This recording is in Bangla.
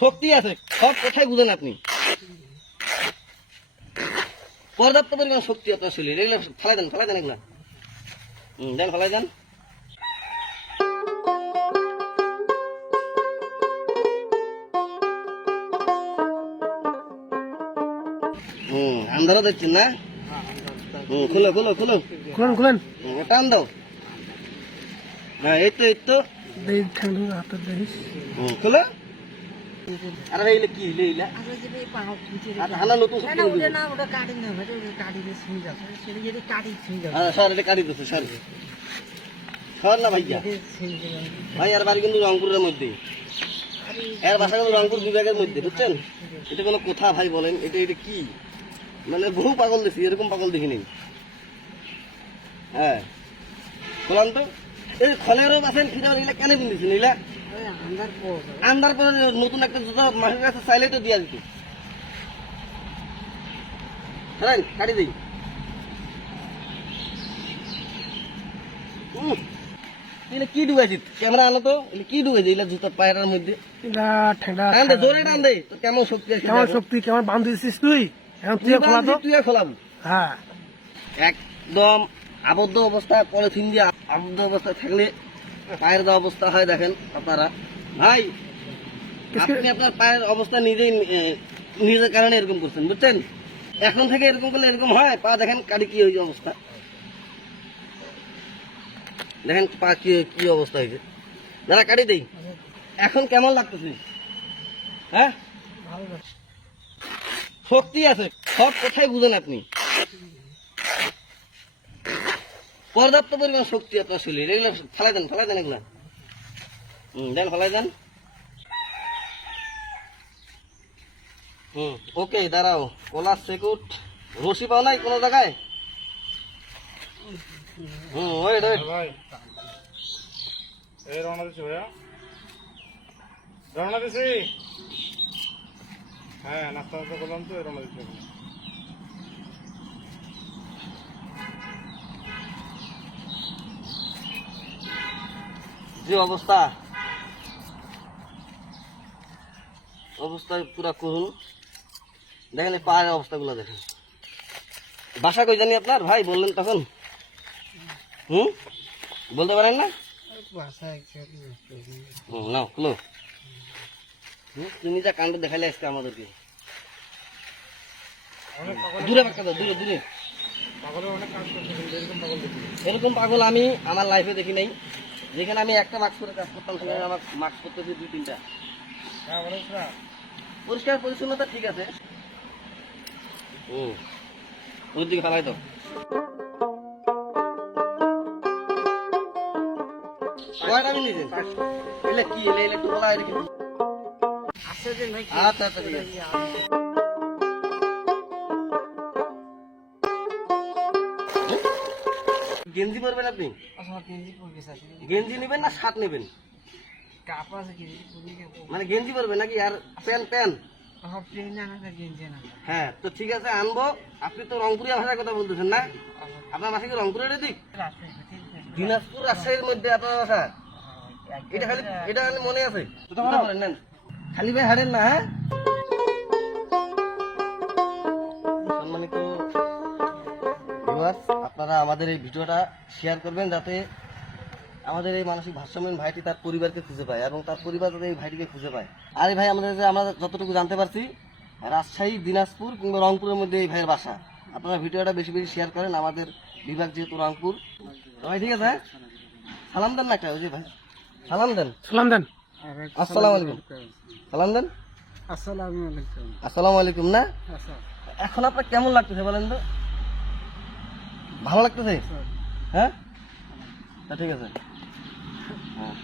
শক্তি আছে, সব কোথায় বুঝেন আপনি? পর্যাপ্ত পরিমাণ শক্তি আপনার শরীরে, এগুলো ফেলাই দেন এগুলা। দেন ফেলাই দেন। আন্ধারও দেখছেন না? খুলো খুলো খুলো খুলেন খুলেন টান দাও। হ্যাঁ এই তো হাতের দেখিস খুলো। আর এইলে কি এইলা হানা নতুন শক্তি স্যার, এটা কাটি দিচ্ছে স্যার। স্যার না ভাইয়া, ভাই আর বাড়ি কিন্তু রংপুরের মধ্যে, এর বাসা কিন্তু রংপুর বিভাগের মধ্যে, বুঝছেন? এটা কোনো কথা ভাই বলেন? এটা কি মানে বহু পাগল দেখছি, এরকম পাগল দেখিনি। হ্যাঁ বললাম তো, এই খলের রোগ আছেন ফিরে এগুলা কেন কিনতেছেন? এগুলা আন্দার পরে নতুন একটা জুতা মাসের কাছে চাইলে তো দিয়া দিত। হ্যাঁ কাটি দিই। এগুলা কি ডুবাইছি? ক্যামেরা আলো তো, এগুলা কি ডুবাইছে? এগুলা জুতা পায়ের মধ্যে টান দে, জোরে টান দে। তো কেমন শক্তি আছে, কেমন শক্তি, কেমন বান্ধ দিচ্ছিস তুই? এখন তুই খোলা তো। তুই খোলাম। হ্যাঁ একদম আবদ্ধ অবস্থা, পলিথিন দিয়ে আবদ্ধ অবস্থা থাকলে পায়ের দেওয়া অবস্থা হয় দেখেন আপনারা। ভাই আপনি আপনার পায়ের অবস্থা নিজেই নিজের কারণে এরকম করছেন, বুঝছেন? এখন থেকে এরকম করলে এরকম হয়। পা দেখেন কাটি কি হয়েছে অবস্থা, দেখেন পা কি অবস্থা হয়েছে। দাঁড়া কাটি দেই। এখন কেমন লাগতেছে? হ্যাঁ শক্তি আছে, সব কোথায় বুঝেন আপনি? পর্যাপ্ত পরিমাণ শক্তি আপনার শরীরে, এগুলো ফেলাই দেন এগুলা। দেন ফেলাই দেন। ওকে দাঁড়াও। কলার সেকুট রশি পাও নাই কোনো জায়গায়? ওয়েট ভাই এই রওনা দিচ্ছি ভাইয়া, রওনা দিচ্ছি। হ্যাঁ নাস্তা করলাম তো, রওনা দিচ্ছি। যে অবস্থায় পুরা করুন, দেখেন পায়ের অবস্থাগুলো দেখেন। বাসা কই জানি আপনার? ভাই বললেন তখন। বলতে পারেন না? নাও খুলো। তুমি যা কাণ্ড দেখালে আজকে আমাদেরকে। দূরে বাক্কা দাও, দূরে। এরকম পাগল আমি আমার লাইফে দেখি নাই। যেখানে আমি একটা মাস্ক পরে কাজ করতাম, সেখানে আমার মাস্ক করতেছি 2-3টা। পরিষ্কার পরিচ্ছন্নতা ঠিক আছে। ওর দিকে ফেলাই দাও। কয়টা মিনিট? এলে কি এলে একটু বলা হয় কিন্তু। আচ্ছা ঠিক আছে। গেঞ্জি পরবেন আপনি? গেঞ্জি নেবেন না শার্ট নেবেন? মানে গেঞ্জি পরবেন নাকি আর প্যান্ট? হ্যাঁ তো ঠিক আছে আনবো। আপনি তো রংপুরিয়া ভাষার কথা বলতেছেন না? আপনার বাসা কি রংপুরের দিক? দিনাজপুর রাজশাহীর মধ্যে আপনার বাসা? এটা খালি মনে আছে? খালি ভাই হারেন না। হ্যাঁ সম্মানিত ভিউয়ার্স, আপনারা আমাদের এই ভিডিওটা শেয়ার করবেন যাতে আমাদের এই মানসিক ভারসাম্যহীন ভাইটি তার পরিবারকে খুঁজে পায় এবং তার পরিবার যাতে এই ভাইটিকে খুঁজে পায়। আর এই ভাই আমরা যতটুকু জানতে পারছি রাজশাহী, দিনাজপুর কিংবা রংপুরের মধ্যে এই ভাইয়ের বাসা। আপনারা ভিডিওটা বেশি শেয়ার করেন, আমাদের বিভাগ যেহেতু রংপুর। ভাই ঠিক আছে, সালাম দেন না একটা। ওই যে ভাই সালাম দেন। আসসালামু আলাইকুম। সালাম দেন। আসসালামু আলাইকুম। না এখন আপনার কেমন লাগতেছে বলেন তো? ভালো লাগতেছে? হ্যাঁ ঠিক আছে। হ্যাঁ